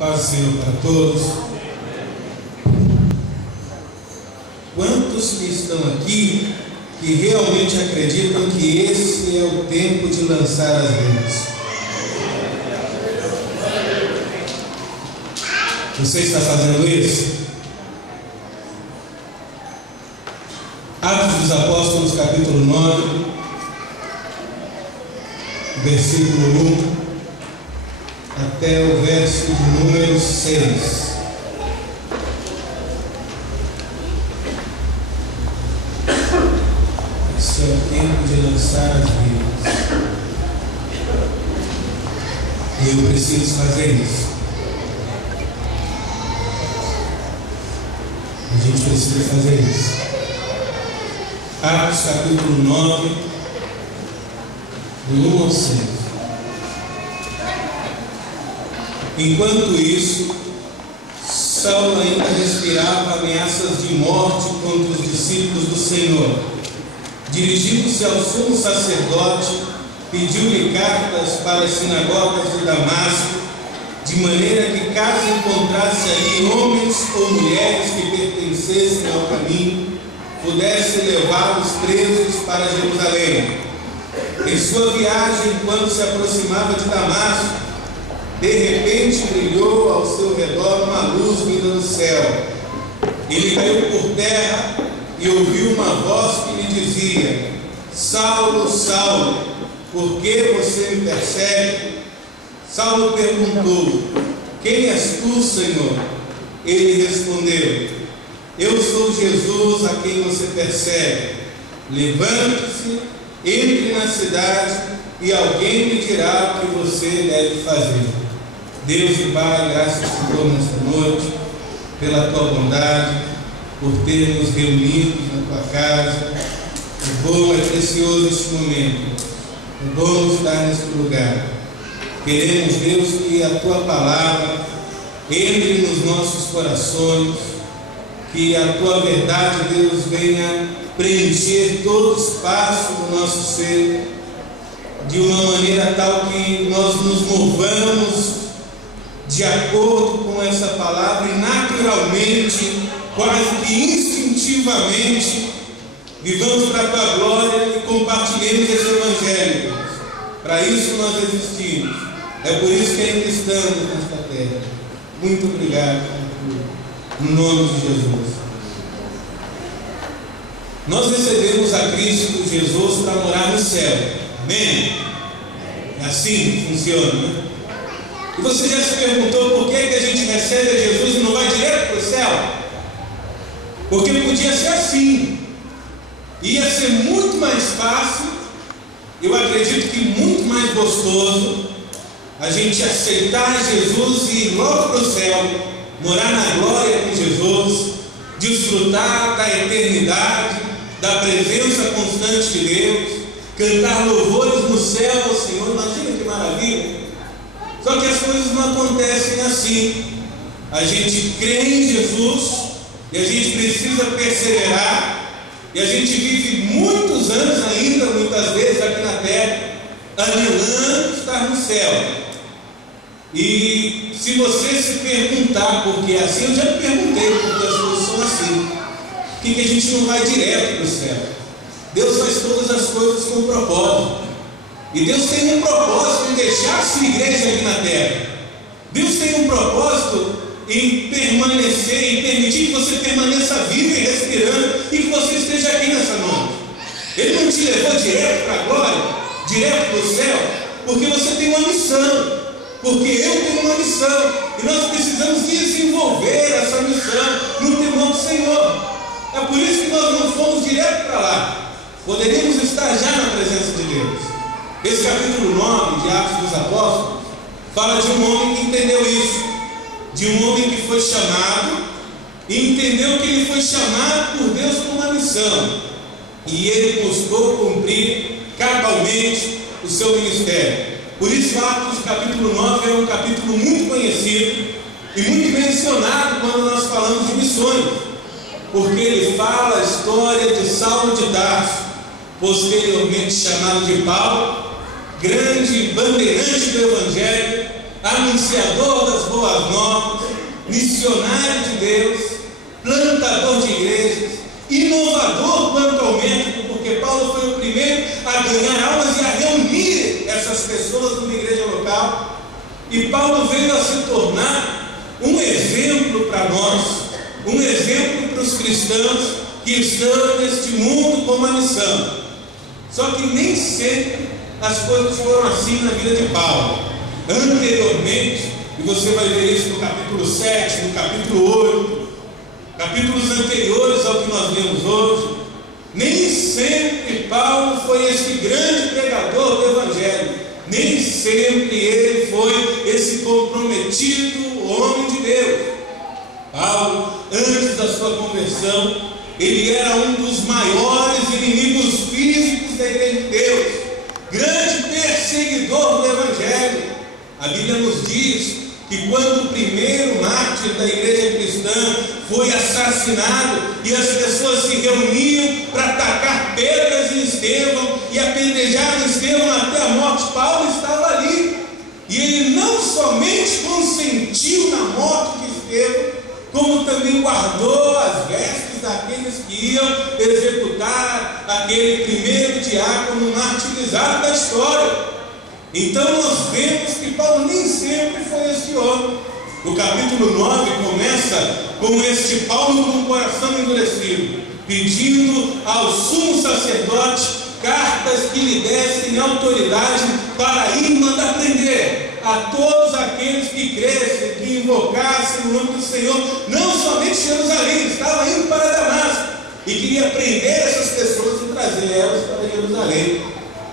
Paz do Senhor para todos. Quantos que estão aqui que realmente acreditam que esse é o tempo de lançar as redes? Você está fazendo isso? Atos dos Apóstolos, capítulo 9, versículo 1 até o verso de número 6. Esse é o tempo de lançar as redes. E eu preciso fazer isso. A gente precisa fazer isso. Atos capítulo 9, do 1 ao 6. Enquanto isso, Saulo ainda respirava ameaças de morte contra os discípulos do Senhor. Dirigindo-se ao sumo sacerdote, pediu-lhe cartas para as sinagogas de Damasco, de maneira que, caso encontrasse ali homens ou mulheres que pertencessem ao caminho, pudesse levá-los presos para Jerusalém. Em sua viagem, quando se aproximava de Damasco, de repente brilhou ao seu redor uma luz vinda do céu. Ele caiu por terra e ouviu uma voz que lhe dizia: Saulo, Saulo, por que você me persegue? Saulo perguntou: Quem és tu, Senhor? Ele respondeu: Eu sou Jesus a quem você persegue. Levante-se, entre na cidade e alguém lhe dirá o que você deve fazer. Deus e Pai, graças te dou nesta noite, pela tua bondade, por ter nos reunidos na tua casa. É bom, é precioso este momento. É bom estar neste lugar. Queremos, Deus, que a tua palavra entre nos nossos corações, que a tua verdade, Deus, venha preencher todo o espaço do nosso ser, de uma maneira tal que nós nos movamos de acordo com essa palavra e naturalmente, quase que instintivamente, vivamos para a tua glória e compartilhemos esse evangelho. Para isso nós existimos. É por isso que ainda estamos nesta terra. Muito obrigado, no nome de Jesus. Nós recebemos a Cristo Jesus para morar no céu. Amém? É assim que funciona, né? E você já se perguntou por que a gente recebe a Jesus e não vai direto para o céu? Porque podia ser assim. Ia ser muito mais fácil, eu acredito que muito mais gostoso, a gente aceitar Jesus e ir logo para o céu, morar na glória com Jesus, desfrutar da eternidade, da presença constante de Deus, cantar louvores no céu ao Senhor. Imagina que maravilha! Só que as coisas não acontecem assim. A gente crê em Jesus e a gente precisa perseverar, e a gente vive muitos anos ainda, muitas vezes aqui na terra, anelando estar no céu. E se você se perguntar por que é assim, eu já me perguntei porque as coisas são assim. Por que a gente não vai direto para o céu? Deus faz todas as coisas com propósito. E Deus tem um propósito em deixar a sua igreja aqui na terra. Deus tem um propósito em permanecer, em permitir que você permaneça vivo e respirando, e que você esteja aqui nessa noite. Ele não te levou direto para a glória, direto para o céu, porque você tem uma missão, porque eu tenho uma missão, e nós precisamos desenvolver essa missão no temor do Senhor. É por isso que nós não fomos direto para lá. Poderíamos estar já na presença de Deus. Esse capítulo 9 de Atos dos Apóstolos fala de um homem que entendeu isso, de um homem que foi chamado e entendeu que ele foi chamado por Deus com uma missão, e ele buscou cumprir cabalmente o seu ministério. Por isso Atos capítulo 9 é um capítulo muito conhecido e muito mencionado quando nós falamos de missões, porque ele fala a história de Saulo de Tarso, posteriormente chamado de Paulo, grande bandeirante do Evangelho, anunciador das boas novas, missionário de Deus, plantador de igrejas, inovador quanto ao método, porque Paulo foi o primeiro a ganhar almas e a reunir essas pessoas numa igreja local. E Paulo veio a se tornar um exemplo para nós, um exemplo para os cristãos que estão neste mundo com uma missão. Só que nem sempre as coisas foram assim na vida de Paulo. Anteriormente, e você vai ver isso no capítulo 7, no capítulo 8, capítulos anteriores ao que nós lemos hoje, nem sempre Paulo foi este grande pregador do Evangelho, nem sempre ele foi esse comprometido homem de Deus. Paulo, antes da sua conversão, ele era um dos maiores inimigos físicos da igreja de Deus, grande perseguidor do Evangelho. A Bíblia nos diz que quando o primeiro mártir da igreja cristã foi assassinado e as pessoas se reuniam para atacar pedras em Estevão e apedrejar Estevão até a morte, Paulo estava ali. E ele não somente consentiu na morte de Estevão, como também guardou as vestes daqueles que iam executar aquele primeiro diácono martirizado da história. Então nós vemos que Paulo nem sempre foi este homem. O capítulo 9 começa com este Paulo com o coração endurecido, pedindo ao sumo sacerdote cartas que lhe dessem autoridade para ir mandar prender a todos aqueles que crescem, que invocassem o nome do Senhor, não somente Jerusalém, estava indo para Damasco e queria prender essas pessoas e trazer elas para Jerusalém.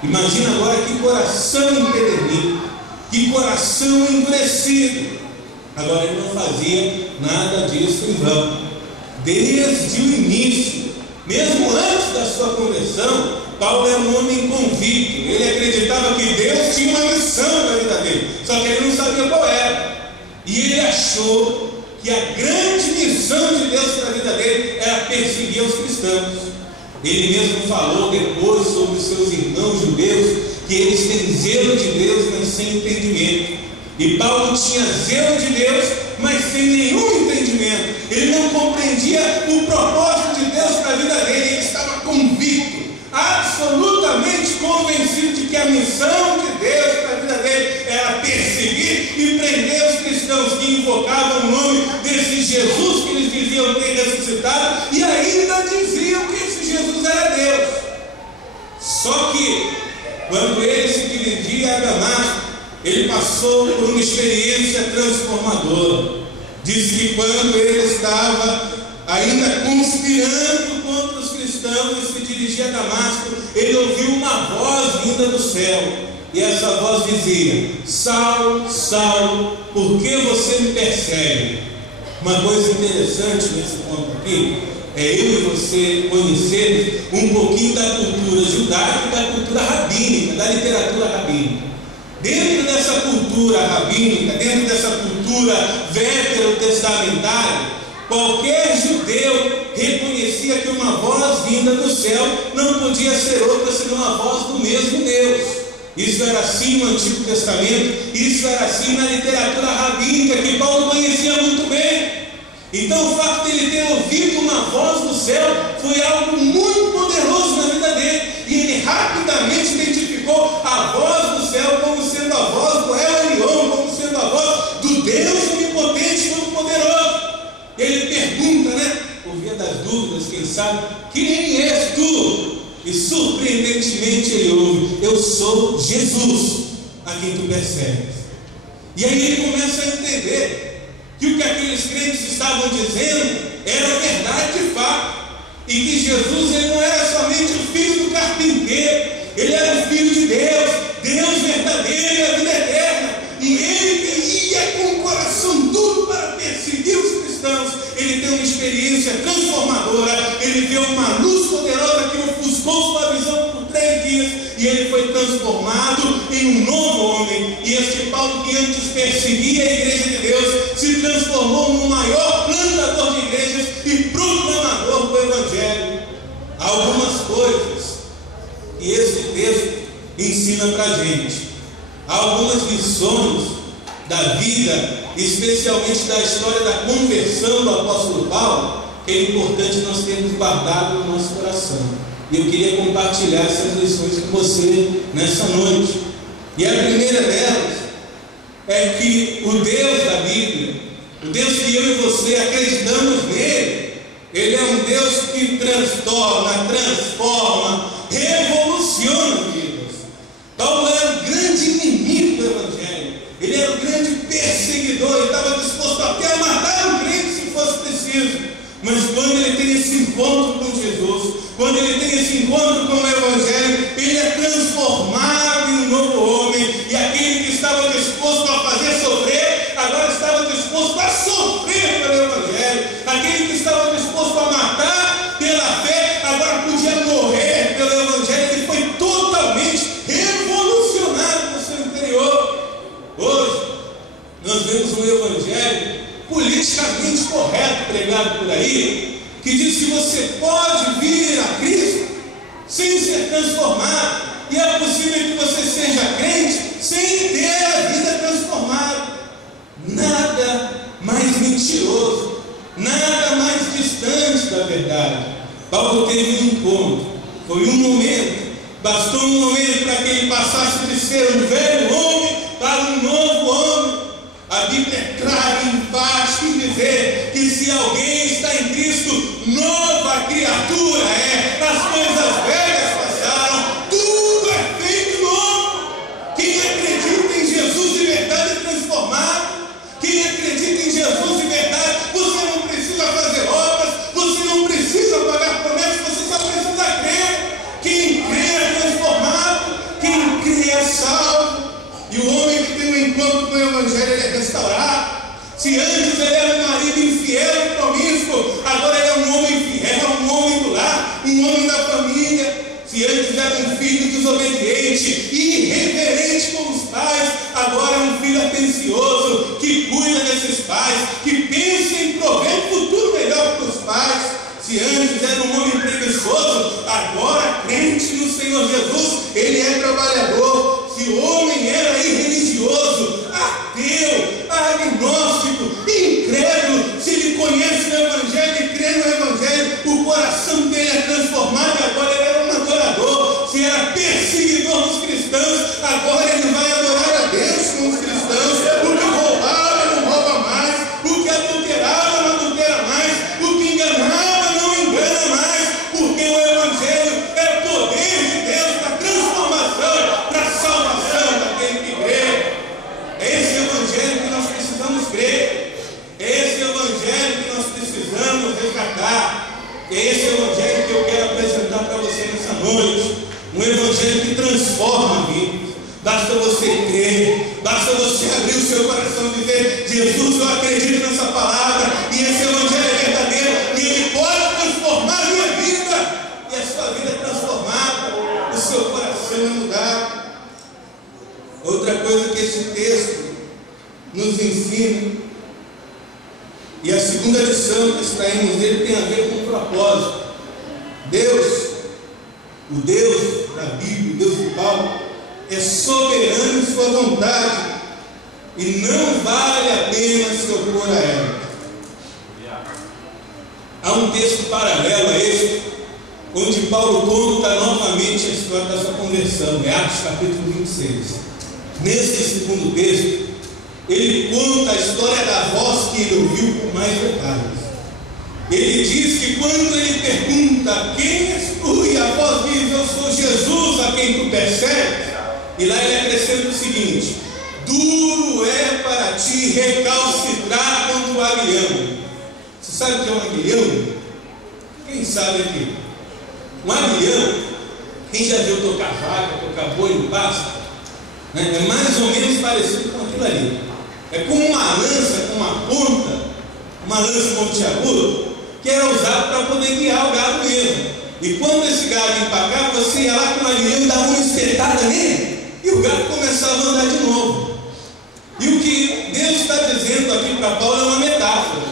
Imagina agora que coração empedernido, que coração endurecido. Agora ele não fazia nada disso em vão. Desde o início, mesmo antes da sua conversão, Paulo era um homem convicto. Ele acreditava que Deus tinha uma missão na vida dele, só que ele não sabia qual era. E ele achou que a grande missão de Deus para a vida dele era perseguir os cristãos. Ele mesmo falou depois sobre os seus irmãos judeus, que eles têm zelo de Deus, mas sem entendimento. E Paulo tinha zelo de Deus, mas sem nenhum entendimento. Ele não compreendia o propósito de Deus para a vida dele. Ele estava convicto, absolutamente convencido de que a missão de Deus para a vida dele era perseguir e prender os cristãos que invocavam o nome desse Jesus que eles diziam ter ressuscitado, e ainda diziam que esse Jesus era Deus. Só que quando ele se dirigia a Damasco, ele passou por uma experiência transformadora. Diz que quando ele estava ainda conspirando contra os cristãos e se dirigia a Damasco, ele ouviu uma voz vinda do céu, e essa voz dizia: Saulo, Saulo, por que você me persegue? Uma coisa interessante nesse ponto aqui é eu e você conhecermos um pouquinho da cultura judaica e da cultura rabínica, da literatura rabínica. Dentro dessa cultura rabínica, dentro dessa cultura veterotestamentária, qualquer judeu reconhecia que uma voz vinda do céu não podia ser outra senão a voz do mesmo Deus. Isso era assim no Antigo Testamento, isso era assim na literatura rabínica, que Paulo conhecia muito bem. Então o fato de ele ter ouvido uma voz do céu foi algo muito poderoso na vida dele, e ele rapidamente identificou a voz do céu como sendo a voz do El Elyon, como sendo a voz do Deus onipotente, todo-poderoso. Ele pergunta, por via das dúvidas, quem sabe: quem és tu? E surpreendentemente ele ouve: eu sou Jesus, a quem tu persegues. E aí ele começa a entender que o que aqueles crentes estavam dizendo era verdade de fato, e que Jesus ele não era somente o filho do carpinteiro, ele era o filho de Deus, Deus verdadeiro e a vida eterna. E ele ia com o coração duro para perseguir os cristãos. Ele tem uma experiência transformadora, ele vê uma luz poderosa que ofuscou sua visão por 3 dias, e ele foi transformado em um novo homem. E este Paulo, que antes perseguia a igreja de Deus, se transformou no maior plantador de igrejas e proclamador do Evangelho. Há algumas coisas que esse texto ensina para a gente, há algumas lições da vida, especialmente da história da conversão do apóstolo Paulo, que é importante nós termos guardado no nosso coração. E eu queria compartilhar essas lições com você nessa noite. E a primeira delas é que o Deus da Bíblia, o Deus que eu e você acreditamos nele, ele é um Deus que transforma, revoluciona vidas. Paulo era o grande inimigo do Evangelho, ele era o grande perseguidor, ele estava disposto até a matar um crente se fosse preciso. Mas quando ele tem esse encontro com Jesus, quando ele tem esse encontro com o Evangelho, ele é transformado em um novo homem, e aquele que estava disposto a fazer sofrer, agora estava disposto a sofrer pelo Evangelho. Aquele que estava disposto a matar pela fé, agora podia morrer pelo Evangelho. Ele foi totalmente revolucionado no seu interior. Hoje, nós vemos um Evangelho politicamente correto pregado por aí, que diz que você pode vir a Cristo sem ser transformado, e é possível que você seja crente sem ter a vida transformada. Nada mais mentiroso, nada mais distante da verdade. Paulo teve um encontro, foi um momento, bastou um momento para que ele passasse de ser um velho homem para um novo homem. A Bíblia é clara e enfática em dizer que se alguém está em Cristo, nova criatura é. As coisas velhas passaram, tudo é feito novo. Quem acredita em Jesus de verdade é transformado. Quem acredita em Jesus de verdade, você não precisa fazer obras, você não precisa pagar promessas, você só precisa crer. Quem crê é transformado, quem crê é salvo. E o homem que tem um encontro com o Evangelho, ele é restaurado. Se antes ele era um marido infiel e promíscuo, agora ele é um homem fiel, um homem do lar, um homem da família. Se antes era um filho desobediente e irreverente com os pais, agora é um filho atencioso, que cuida desses pais, que pensa em prover um futuro melhor para os pais. Se antes era um homem preguiçoso, agora crente no Senhor Jesus, ele é trabalhador. Se o homem era irreligioso, ateu, agnóstico, incrédulo, se ele conhece o Evangelho e crê no Evangelho, o coração dele é transformado, agora ele era um adorador. Se era perseguidor dos cristãos, agora ele vai adorar a Deus com os cristãos. O que roubava não rouba mais, o que adulterava não adultera mais, o que enganava não engana mais, porque o Evangelho é o poder de Deus para transformação, para salvação daquele que crê. É esse Evangelho que nós precisamos crer, é esse Evangelho que nós precisamos resgatar, é esse Evangelho que eu quero apresentar para você nessa noite. Um Evangelho que transforma vidas. Basta você crer, basta você abrir o seu coração e dizer: Jesus, eu acredito nessa palavra, e esse Evangelho é verdadeiro, e ele pode transformar a minha vida, e a sua vida é transformada, o seu coração é mudado. Outra coisa que esse texto nos ensina, e a segunda lição que extraímos dele tem a ver com o propósito. Deus, o Deus da Bíblia, o Deus de Paulo, é soberano em sua vontade, e não vale a pena se opor a ela. Há um texto paralelo a este, onde Paulo conta novamente a história da sua conversão, em Atos capítulo 26. Nesse segundo texto, ele conta a história da voz que ele ouviu com mais detalhes. Ele diz que quando ele pergunta: quem és tu? E a voz diz: eu sou Jesus a quem tu persegues. E lá ele acrescenta o seguinte: duro é para ti recalcitrar contra o aguilhão. Você sabe o que é um aguilhão? Quem sabe aqui? Um aguilhão, quem já viu tocar vaca, tocar boi no pasto, né? É mais ou menos parecido com aquilo ali. É como uma lança com uma ponta, uma lança pontiaguda, que era usado para poder guiar o gado mesmo. E quando esse gado empacava, você ia lá com o aguilhão e dava uma espetada nele, e o gado começava a andar de novo. E o que Deus está dizendo aqui para Paulo é uma metáfora.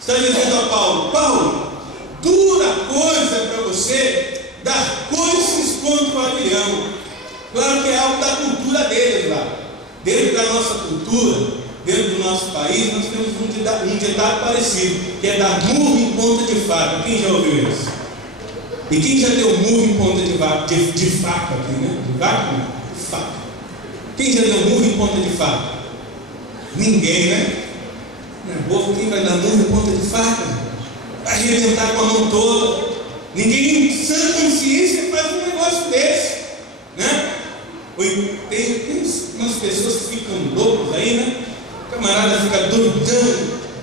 Está dizendo a Paulo: Paulo, dura coisa para você dar coices contra o aguilhão. Claro que é algo da cultura deles lá. Dentro da nossa cultura, dentro do nosso país, nós temos um ditado parecido, que é dar murro em ponta de faca. Quem já ouviu isso? E quem já deu murro em ponta de faca aqui, né? De vaca? Não, de faca. Quem já deu murro em ponta de faca? Ninguém, né? Não é bobo, quem vai dar murro em ponta de faca? Vai arrebentar com a mão toda. Ninguém em sã consciência faz um negócio desse, né? Tem umas pessoas que ficam loucas aí, né? O camarada fica doidão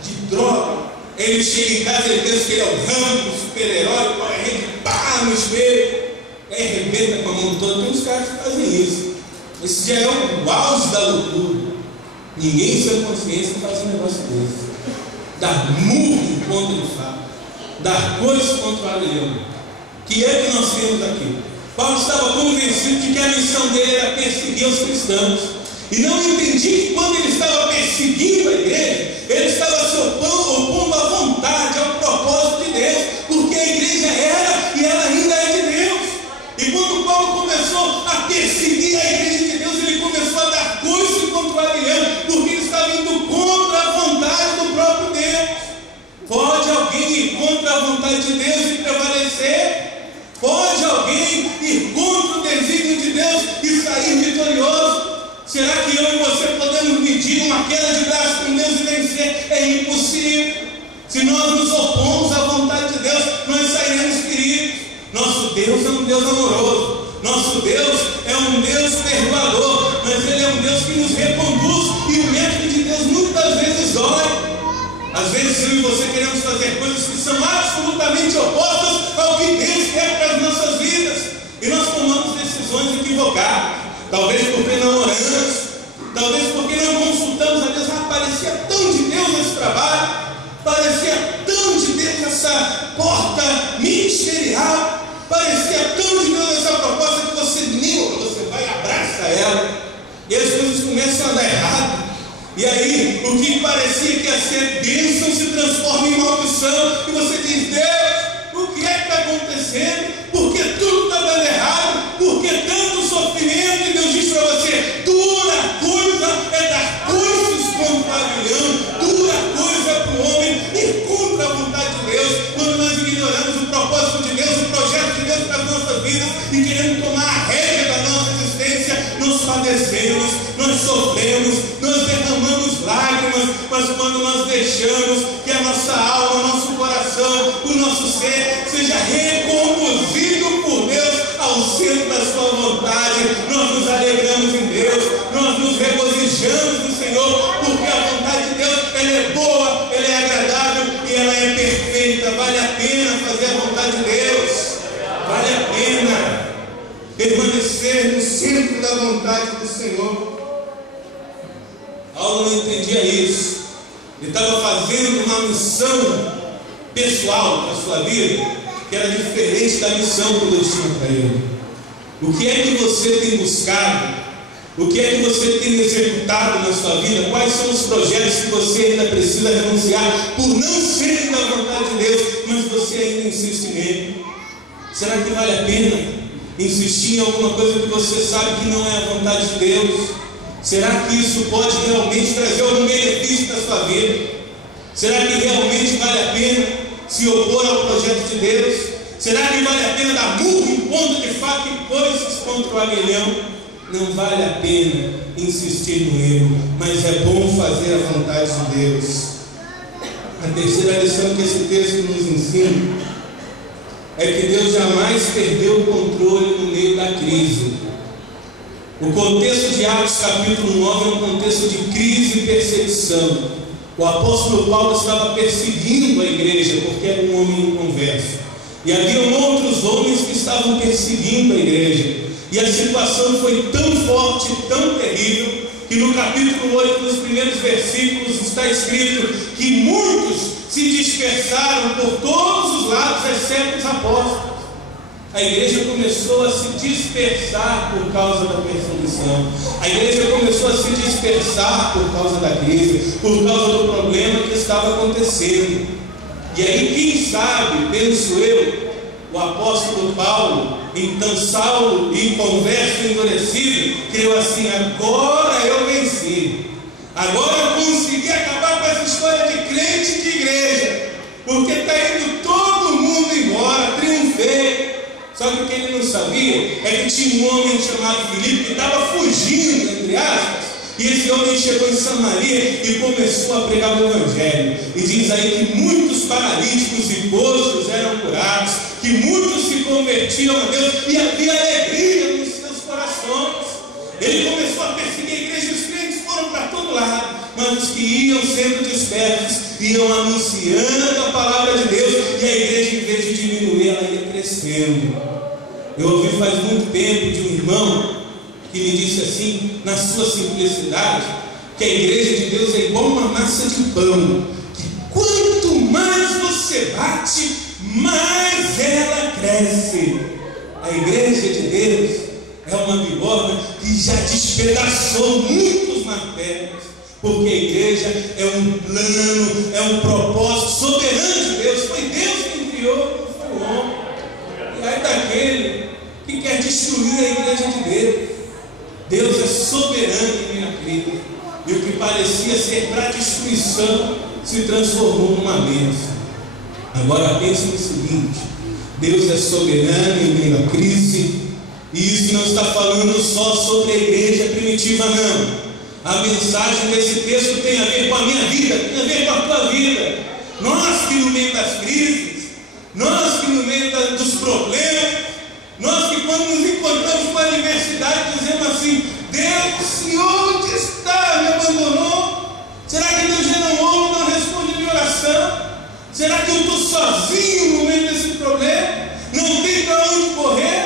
de droga. Ele chega em casa, ele pensa que ele é o Rambo, o super-herói, corre a gente, pá, no espelho, aí arrebenta com a mão toda. Tem uns caras que fazem isso. Esse já é o auge da loucura. Ninguém em sua consciência faz um negócio desse. Dar murro em ponta de faca, dar coisas contra o aguilhão. Que é que nós temos aqui? Paulo estava convencido de que a missão dele era perseguir os cristãos. E não entendi que quando ele estava perseguindo a igreja, ele estava se opondo à vontade, ao propósito de Deus, porque a igreja era e ela ainda é de Deus. E quando Paulo começou a perseguir a igreja de Deus, ele começou a dar coice contra o aguilhão, porque ele estava indo contra a vontade do próprio Deus. Pode alguém ir contra a vontade de Deus e prevalecer? Pode alguém ir contra o desígnio de Deus e sair vitorioso? Será que eu e você podemos medir uma queda de braço com Deus e vencer? É impossível. Se nós nos opomos à vontade de Deus, nós sairemos feridos. Nosso Deus é um Deus amoroso. Nosso Deus é um Deus perdoador. Mas Ele é um Deus que nos reconduz. E o método de Deus muitas vezes dói. Às vezes eu e você queremos fazer coisas que são absolutamente opostas ao que Deus quer para as nossas vidas. E nós tomamos decisões equivocadas. Talvez porque não oramos, talvez porque não consultamos a Deus. Parecia tão de Deus esse trabalho, parecia tão de Deus essa porta ministerial, parecia tão de Deus essa proposta que você nem você vai e abraça ela, e as coisas começam a dar errado. E aí, o que parecia que ia ser bênção se transforma em maldição, e você diz: Deus, o que é que está acontecendo? Porque tudo está dando errado, porque tanto sofrimento. E Deus diz para você: dura coisa é dar coisas contra o aguilhão, dura coisa para o homem ir contra a vontade de Deus. Quando nós ignoramos o propósito de Deus, o projeto de Deus para as nossas vidas, e queremos tomar a rédea da nossa existência, nós padecemos, nós sofremos, nós derramamos lágrimas. Mas quando nós deixamos que a nossa alma, nosso coração, o nosso ser seja reconduzido por Deus ao centro da sua vontade, nós nos alegramos em Deus, nós nos regozijamos no Senhor, porque a vontade de Deus, ela é boa, ela é agradável e ela é perfeita. Vale a pena fazer a vontade de Deus, vale a pena permanecer no centro da vontade do Senhor. Paulo não entendia isso. Ele estava fazendo uma missão pessoal para a sua vida, que era diferente da missão que Deus tinha para ele. O que é que você tem buscado? O que é que você tem executado na sua vida? Quais são os projetos que você ainda precisa renunciar por não serem da vontade de Deus, mas você ainda insiste nele? Será que vale a pena insistir em alguma coisa que você sabe que não é a vontade de Deus? Será que isso pode realmente trazer algum benefício para a sua vida? Será que realmente vale a pena se opor ao projeto de Deus? Será que vale a pena dar murro em ponta de faca e coisas contra o aguilhão? Não vale a pena insistir no erro, mas é bom fazer a vontade de Deus. A terceira lição que esse texto nos ensina é que Deus jamais perdeu o controle no meio da crise. O contexto de Atos capítulo 9 é um contexto de crise e perseguição. O apóstolo Paulo estava perseguindo a igreja porque era um homem inconverso. E havia outros homens que estavam perseguindo a igreja. E a situação foi tão forte, tão terrível, que no capítulo 8, nos primeiros versículos, está escrito que muitos se dispersaram por todos os lados, exceto os apóstolos. A igreja começou a se dispersar por causa da perseguição. A igreja começou a se dispersar por causa da crise, por causa do problema que estava acontecendo. E aí, quem sabe, penso eu, o apóstolo Paulo, então Saulo, inconverso, endurecido, creu assim: agora eu venci, Agora eu consegui acabar com essa história de crente e de igreja, porque está indo todo mundo embora, triunfei. Só que o que ele não sabia é que tinha um homem chamado Filipe que estava fugindo, entre aspas, e esse homem chegou em Samaria e começou a pregar o Evangelho. E diz aí que muitos paralíticos e coxos eram curados, que muitos se convertiam a Deus e havia alegria nos seus corações. Ele começou a perseguir a igreja, os crentes foram para todo lado, mas os que iam sendo dispersos iam anunciando a palavra de Deus, e a igreja, em vez de diminuir, ela ia crescendo. Eu ouvi faz muito tempo de um irmão que me disse assim, na sua simplicidade, que a igreja de Deus é igual uma massa de pão, que quanto mais você bate, mais ela cresce. A igreja de Deus é uma bigorna que já despedaçou muitos martelos, porque a igreja é um plano, é um propósito soberano de Deus. Foi Deus quem criou, não foi o homem. E aí daquele que quer destruir a igreja de Deus. Deus é soberano em minha vida, e o que parecia ser para destruição se transformou numa bênção. Agora pense no seguinte: Deus é soberano em meio à crise, e isso não está falando só sobre a igreja primitiva, não. A mensagem desse texto tem a ver com a minha vida, tem a ver com a tua vida. Nós que no meio das crises, nós que no meio dos problemas, nós que quando nos encontramos com a adversidade dizemos assim: Deus, Senhor, onde está? Me abandonou? Será que Deus já não ouve, não responde a minha oração? Será que eu estou sozinho no meio desse problema? Não tem para onde correr?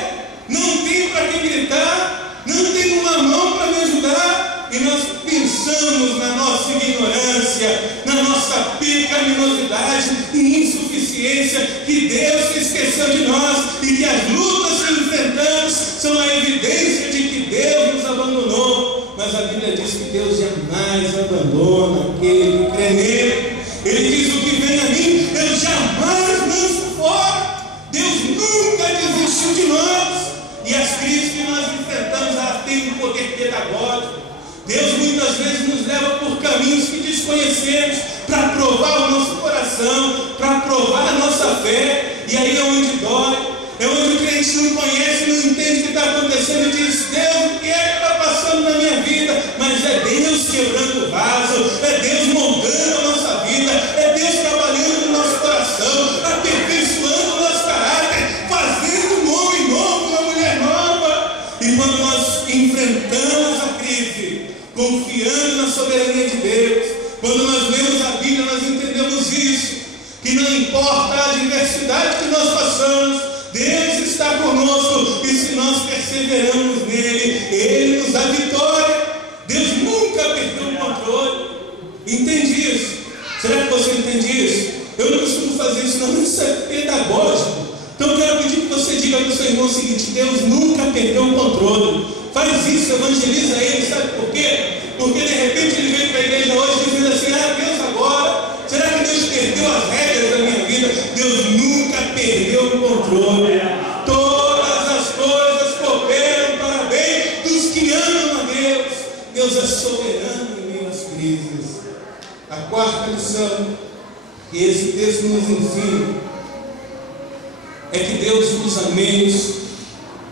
Não tem para quem gritar? Não tem uma mão para me ajudar? E nós pensamos na nossa ignorância, na nossa pecaminosidade e insuficiência, que Deus se esqueceu de nós e que as lutas que enfrentamos são a evidência de que Deus nos abandonou. Mas a Bíblia diz que Deus jamais abandona aquele que crê nele. Ele diz: o que vem a mim, eu jamais lanço fora. Deus nunca desistiu de nós. E as crises que nós enfrentamos, elas têm um poder pedagógico. Deus muitas vezes nos leva por caminhos que desconhecemos, para provar o nosso coração, para provar a nossa fé. E aí é onde dói, é onde o crente não conhece, não entende o que está acontecendo e diz: Deus, o que é que está passando na minha vida? Mas é Deus quebrando o vaso, é Deus moldando a nossa vida, é Deus trabalhando no nosso coração, aperfeiçoando o nosso caráter, fazendo um homem novo, uma mulher nova. E quando nós enfrentamos a crise, confiando na soberania de Deus, quando nós lemos a Bíblia, nós entendemos isso, que não importa a adversidade que nós passamos, Deus está conosco, e se nós perseveramos nele, Ele nos dá vitória. Deus nunca perdeu o controle. Entende isso? Será que você entende isso? Eu não costumo fazer isso não, isso é pedagógico. Então eu quero pedir que você diga para o seu irmão o seguinte: Deus nunca perdeu o controle. Faz isso, evangeliza ele, sabe por quê? Porque de repente ele veio para a igreja hoje dizendo assim: Deus agora, será que Deus perdeu as regras da minha vida? Deus nunca perdeu o controle. Todas as coisas cooperam para bem dos que amam a Deus. Deus é soberano em meio às crises. A quarta lição que esse texto nos ensina é que Deus usa meios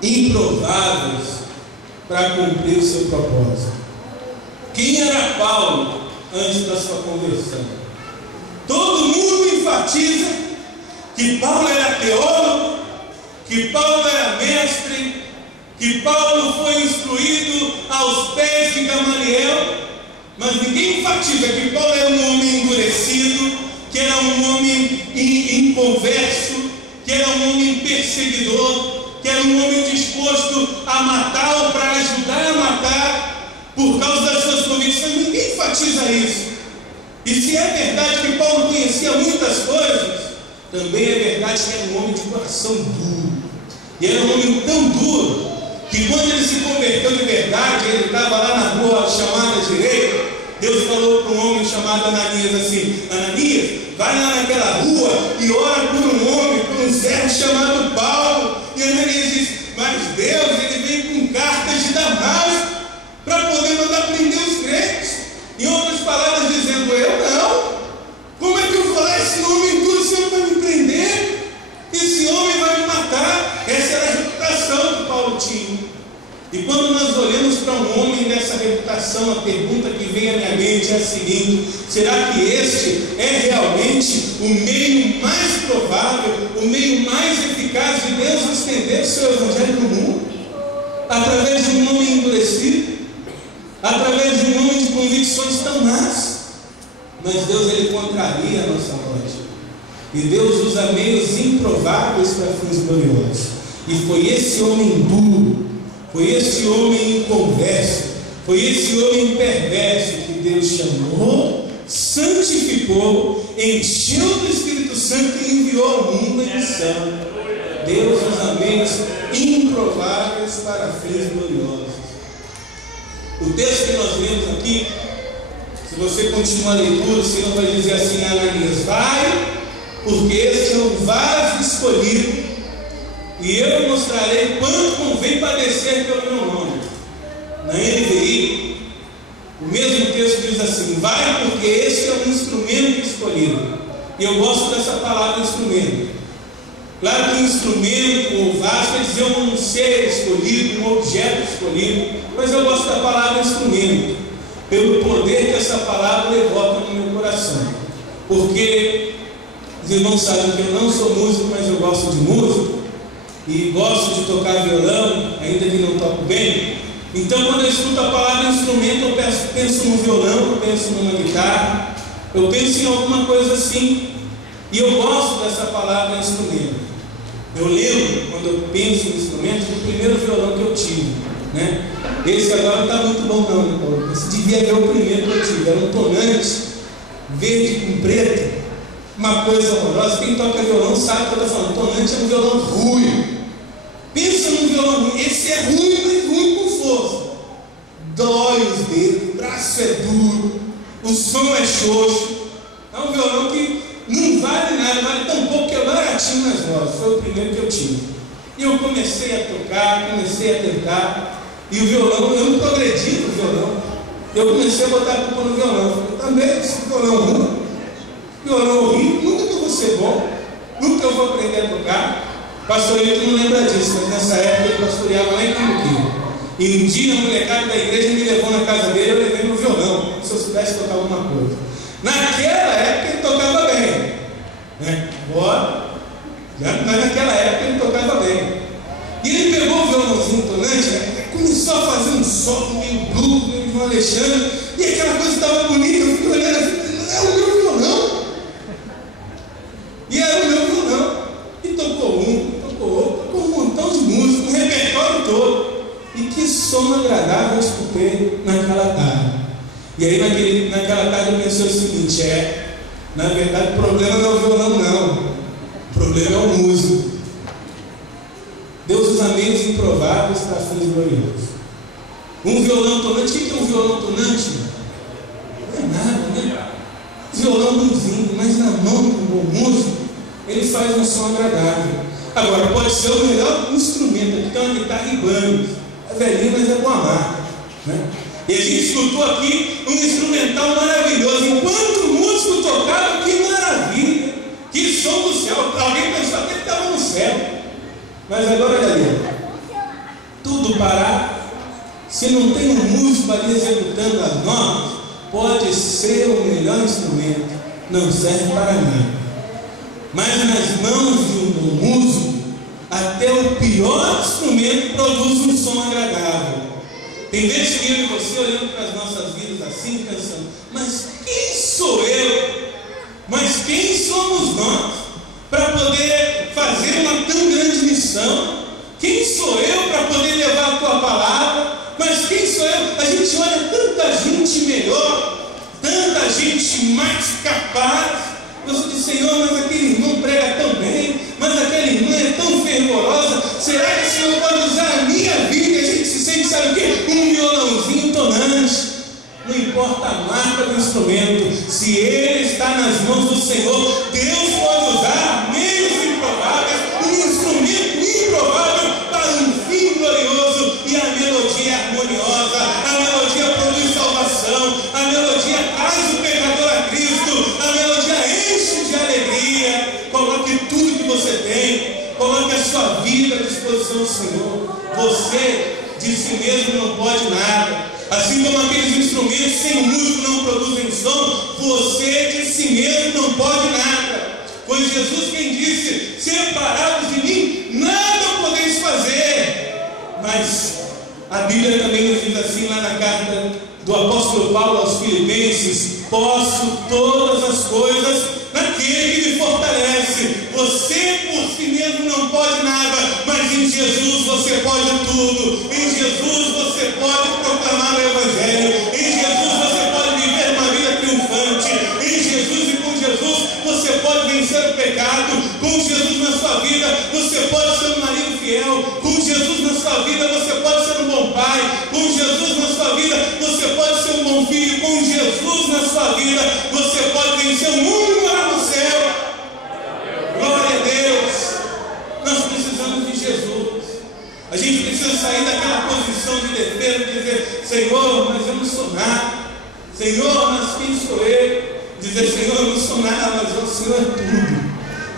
improváveis para cumprir o seu propósito. Quem era Paulo antes da sua conversão? Todo mundo enfatiza que Paulo era teólogo, que Paulo era mestre, que Paulo foi instruído aos pés de Gamaliel, mas ninguém enfatiza que Paulo era um homem endurecido, que era um homem inconverso, que era um homem perseguidor, que era um homem disposto a matar ou para ajudar a matar por causa das suas convicções. Ninguém enfatiza isso. E se é verdade que Paulo conhecia muitas coisas, também é verdade que era um homem de coração duro. E era um homem tão duro que quando ele se converteu de verdade, ele estava lá na rua chamada direita, Deus falou para um homem chamado Ananias assim: Ananias, vai lá naquela rua e ora por um homem, por um servo chamado Paulo. E Ananias diz: mas Deus, ele vem com cartas de Damasco para poder mandar prender os crentes. Em outras E quando nós olhamos para um homem dessa reputação, a pergunta que vem à minha mente é a seguinte: será que este é realmente o meio mais provável, o meio mais eficaz de Deus estender o seu evangelho no mundo? Através de um homem endurecido, através de um homem de convicções tão más? Mas Deus, ele contraria a nossa lógica, e Deus usa meios improváveis para fins gloriosos. E foi esse homem duro, foi esse homem inconverso, foi esse homem perverso que Deus chamou, santificou, encheu do Espírito Santo e enviou ao mundo em missão. Deus usa meios improváveis para fins gloriosos. O texto que nós lemos aqui, se você continuar a leitura, o Senhor vai dizer assim a Ananias: vai, porque este é o vaso escolhido, e eu mostrarei quanto convém padecer pelo meu nome. Na NVI, o mesmo texto diz assim: vai, porque este é um instrumento escolhido. E eu gosto dessa palavra instrumento. Claro que um instrumento ou vaso quer dizer um ser escolhido, um objeto escolhido, mas eu gosto da palavra instrumento, pelo poder que essa palavra levanta no meu coração. Porque os irmãos sabem que eu não sou músico, mas eu gosto de música e gosto de tocar violão, ainda que não toco bem. Então, quando eu escuto a palavra instrumento, eu penso no violão, eu penso numa guitarra, eu penso em alguma coisa assim. E eu gosto dessa palavra instrumento. Eu lembro, quando eu penso em instrumento, do primeiro violão que eu tive, né? Esse agora não está muito bom não, né, Paulo? Você devia ver o primeiro que eu tive. Era um tonante, verde com preto, uma coisa horrorosa. Quem toca violão sabe o que eu estou falando. Tonante é um violão ruim. Pensa num violão ruim. Esse é ruim, mas ruim com força. Dói os dedos, o braço é duro, o som é xoxo. É um violão que não vale nada, vale tão pouco que é baratinho nas lojas. Foi o primeiro que eu tive. E eu comecei a tocar, comecei a tentar. E o violão, eu não progredi no violão. Eu comecei a botar a culpa no violão. Eu também, esse violão ruim, violão horrível, nunca que eu vou ser bom, nunca eu vou aprender a tocar. Pastor Hilton não lembra disso, mas nessa época eu pastoreava lá em Cambuquinho. E um dia a molecada da igreja me levou na casa dele, eu levei no violão, se eu soubesse tocar alguma coisa. Naquela época ele tocava bem, né? Agora, mas naquela época ele tocava bem. E ele pegou o violãozinho tonante, né? Começou a fazer um solo meio blues, meio João Alexandre, e aquela coisa estava bonita. Eu fiquei olhando assim: é o meu violão. E era o meu violão. E tocou um, tocou outro, tocou um montão de música, um repertório todo. E que som agradável eu escutei naquela tarde. E aí naquela tarde eu pensei o seguinte: na verdade o problema não é o violão não, o problema é o músico. Deus usa meios improváveis para fins gloriosos. Um violão tonante, o que é um violão tonante? Não é nada, né? Violão ruimzinho, mas na mão de um bom músico, ele faz um som agradável. Agora, pode ser o melhor instrumento, aqui tem uma guitarra Ibanez, é velhinha, mas é boa marca, né? E a gente escutou aqui um instrumental maravilhoso. Enquanto o músico tocava, que maravilha, que som do céu. Alguém pensou que ele estava no céu. Mas agora, galera, tudo parar. Se não tem um músico ali executando as notas, pode ser o melhor instrumento, não serve para nada. Mas nas mãos de um bom músico, até o pior instrumento produz um som agradável. Tem vezes que eu e você olhando para as nossas vidas assim, pensando: mas quem sou eu? Mas quem somos nós para poder fazer uma tão grande missão? Quem sou eu para poder levar a tua palavra? Mas quem sou eu? A gente olha tanta gente melhor, tanta gente mais capaz. Eu disse: Senhor, mas aquele irmão prega tão bem, mas aquela irmã é tão fervorosa. Será que o Senhor pode usar a minha vida? A gente se sente, sabe o quê? Um violãozinho tonante. Não importa a marca do instrumento, se ele está nas mãos do Senhor, Deus pode usar meios improváveis, um instrumento improvável para um fim glorioso. E a melodia é harmoniosa, a melodia produz salvação, a melodia traz o pecador a Cristo, a melodia enche de alegria. Coloque tudo que você tem, coloque a sua vida à disposição do Senhor. Você, de si mesmo não pode nada. Assim como aqueles instrumentos sem músico não produzem som, você de si mesmo não pode nada. Foi Jesus quem disse: separados de mim, nada podeis fazer. Mas a Bíblia também nos diz assim, lá na carta do apóstolo Paulo aos Filipenses: posso todas as coisas naquele que me fortalece. Você por si mesmo não pode nada, mas em Jesus você pode tudo. Em Jesus você pode proclamar o Evangelho. Em Jesus você pode viver uma vida triunfante. Em Jesus e com Jesus você pode vencer o pecado. Com Jesus na sua vida você pode ser um marido fiel. Com Jesus na sua vida você pode ser um bom pai. Com Jesus na sua vida você pode ser um bom filho. Com Jesus na sua vida você pode vencer o mundo e morar no céu. Glória a Deus. Nós precisamos de Jesus. A gente precisa sair daquela posição de defesa e dizer: Senhor, mas eu não sou nada. Senhor, mas quem sou eu? Dizer: Senhor, eu não sou nada, mas o Senhor é tudo.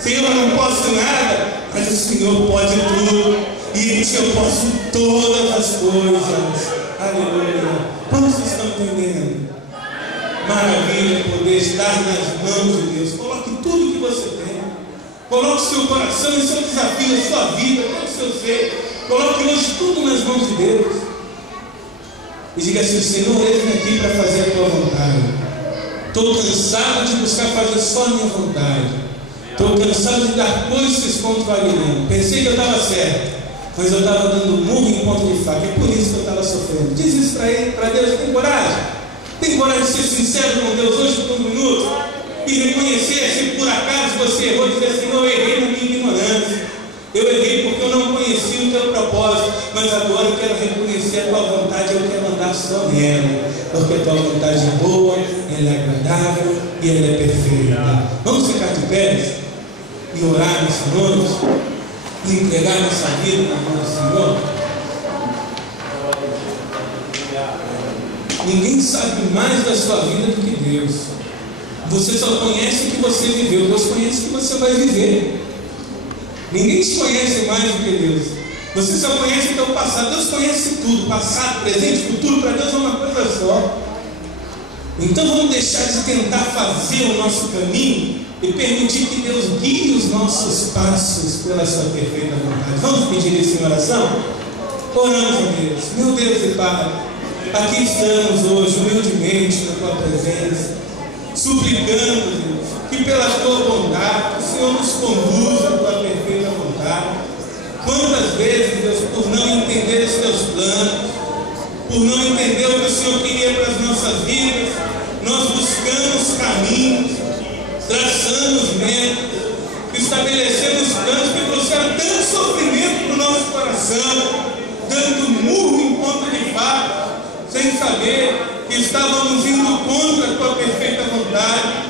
Senhor, eu não posso nada, mas o Senhor pode tudo. E em Ti eu posso todas as coisas. Aleluia. Quantos estão entendendo? Maravilha poder estar nas mãos de Deus. Coloque tudo que você tem. Coloque seu coração e seu desafio, a sua vida, todo o seu ser. Coloque hoje tudo nas mãos de Deus. E diga assim: Senhor, eis-me aqui para fazer a Tua vontade. Estou cansado de buscar fazer só a minha vontade. Estou cansado de dar coisas contra o Aguilhão. Pensei que eu estava certo, mas eu estava dando murro em ponta de faca. É por isso que eu estava sofrendo. Diz isso para Deus. Tem coragem? Tem coragem de ser sincero com Deus hoje por um minuto? E reconhecer, se por acaso você errou, dizer: Senhor, eu errei na minha ignorância. Eu errei porque eu não conhecia o Teu propósito, mas agora eu quero reconhecer a Tua vontade, eu quero andar só nela, porque a Tua vontade é boa, ela é agradável e ela é perfeita. Vamos ficar de pé e orar nessa noite, e entregar nossa vida na mão do Senhor. Ninguém sabe mais da sua vida do que Deus. Você só conhece o que você viveu, Deus conhece o que você vai viver. Ninguém te conhece mais do que Deus. Você só conhece o teu passado. Deus conhece tudo, passado, presente, futuro. Para Deus é uma coisa só. Então vamos deixar de tentar fazer o nosso caminho e permitir que Deus guie os nossos passos pela sua perfeita vontade. Vamos pedir isso em oração? Oramos a Deus. Meu Deus e Pai, aqui estamos hoje humildemente na Tua presença, suplicando, Deus, que pela Tua bondade o Senhor nos conduza à Tua perfeita vontade. Quantas vezes, Deus, por não entender os Teus planos, por não entender o que o Senhor queria para as nossas vidas, nós buscamos caminhos, traçamos metas, estabelecemos planos que trouxeram tanto sofrimento para o nosso coração, dando murro em ponta de faca, sem saber que estávamos indo contra a Tua perfeita vontade.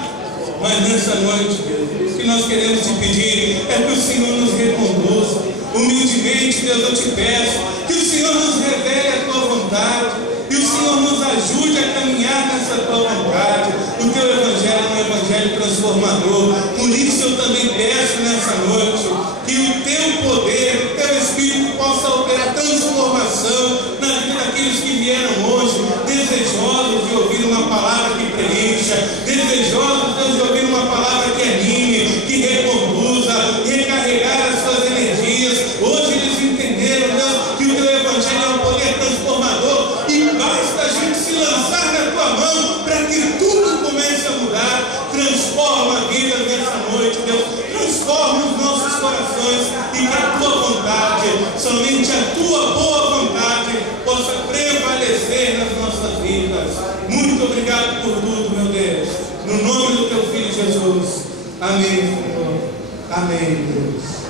Mas nessa noite, Deus, o que nós queremos te pedir é que o Senhor nos reconduza. Humildemente, Deus, eu te peço que o Senhor nos revele a Tua vontade e o Senhor nos ajude a caminhar nessa Tua vontade. O Teu Evangelho é um Evangelho transformador. Por isso eu também peço nessa noite que o Teu poder, o Teu Espírito possa operar transformação na vida daqueles que vieram hoje, desejosos de ouvir uma palavra que preencha, desejosos, Deus, de ouvir uma palavra que anime, que reconduza, recarregar as suas energias. Hoje eles entenderam, Deus, que o Teu Evangelho é um poder transformador e basta a gente se lançar na Tua mão para que tudo comece a mudar. Transforma a vida nessa noite, Deus, transforma os nossos corações e que a Tua vontade, somente a Tua boa vontade, possa prevalecer nas nossas vidas. Muito obrigado por tudo, meu Deus, no nome do Teu Filho Jesus. Amém, Senhor. Amém, Deus.